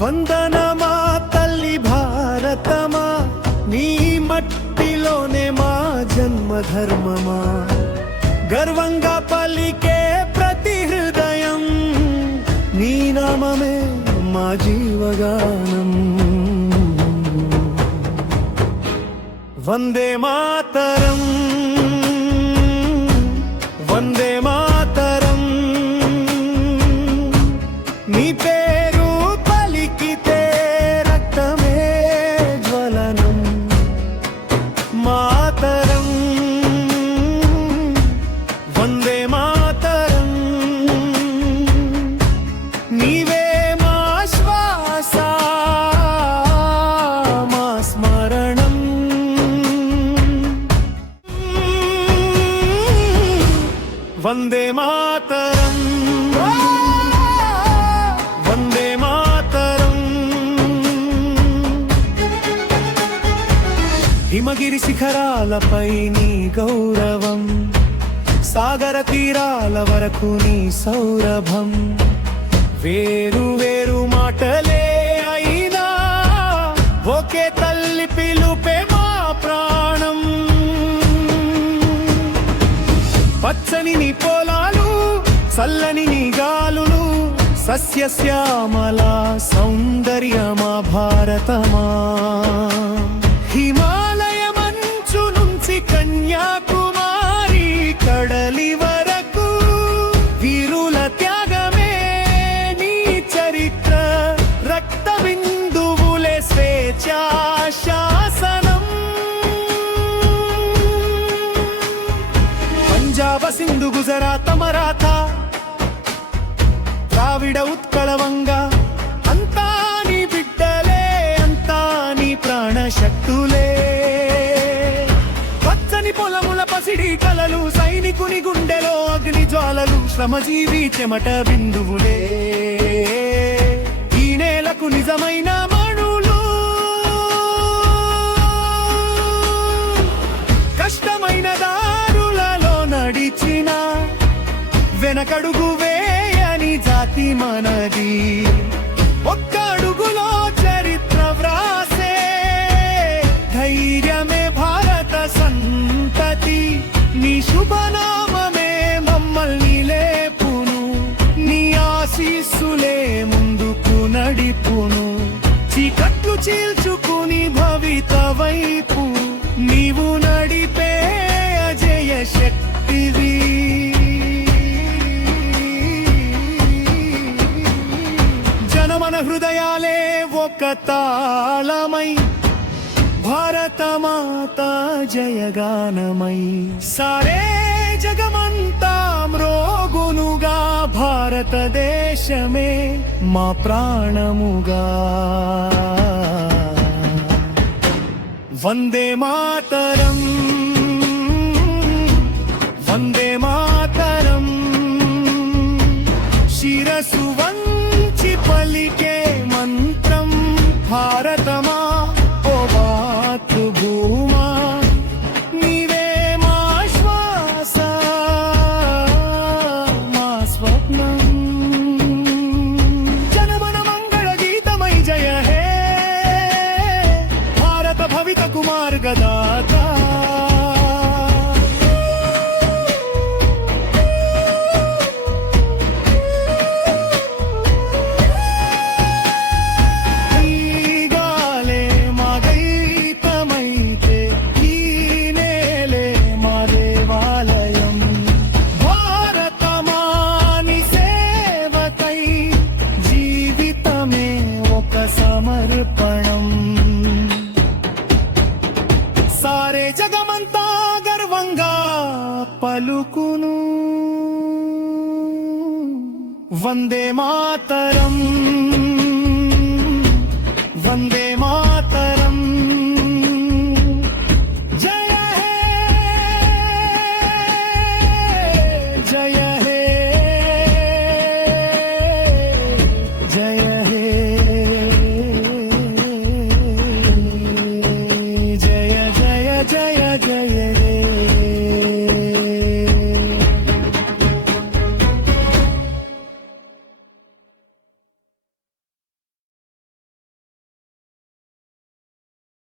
వందనమా తల్లి భారతమా, నీ మట్టిలోనే మా జన్మధర్మమా. గర్వంగా పలికే ప్రతి హృదయం, నీ నామమే మా జీవగానం. వందే మాతరం, వందే మాతరం. నీ పేరు పలికితే రక్తమే జ్వలనం. మాతరం, వందే మాతరం. నీవే మా శ్వాస, మా స్మరణం. వందే మాతరం, వందే మాతరం. హిమగిరి శిఖరాలపై నీ గౌరవం, సాగర తీరాల వరకు నీ సౌరభం. వేరు వేరు మాటలే అయినా ఒకే తల్లి పిలుపే మా ప్రాణం. పచ్చని నీ పొలాలు, చల్లని నీ గాలులు, సస్యశ్యామల సౌందర్యమా భారతమా. హిమాలయ మంచు నుంచి కన్యాకుమారి కడలి వరకు వీరుల త్యాగమే నీ చరిత్ర. రక్త బిందువులే స్వేచ్ఛా శాసనం. పంజాబ సింధు గుజరాత మరాఠా ద్రావిడ ఉత్కళ వంగ, అంతా నీ బిడ్డలే, అంతా నీ ప్రాణశక్తులే. పచ్చని పొలముల పసిడి కలలు, సైనికుని గుండెలో అగ్ని జ్వాలలు, శ్రమజీవి చెమట బిందువులే. ఈ నేలకు నిజమైన మణులు. కష్టమైన దారులలో నడిచిన వెనకడుగు వేయని జాతి మనది. ఒక్క అడుగులో చరిత్ర వ్రాసే ధైర్యమే భారత సంతతి. నీ శుభనామమే మమ్మల్ని లేపును, నీ ఆశీస్సులే ముందుకు నడిపును. చీకట్లు చీల్చుకుని భవిత వైపు నీవు నడిపే అజయ శక్తివి. జనమన హృదయాలే ఒక తాళమై, భారత మాత జయగానమై. సారే జగమంతా మ్రోగునుగా, భారతదేశమే మా ప్రాణముగా. వందే మాతరం, వందే మాతరం. శిరసు వంచి పలికే మంత్రం, భారతమా ఓ మాతృభూమా. నీవే మా శ్వాస, మా స్వప్నం. జనమన మంగళ గీతమై జయ హే భారత భవిత కుమార్ గదాత. సమర్పణం. సారే జగమంతా గర్వంగా పలుకును, వందే మాతరం.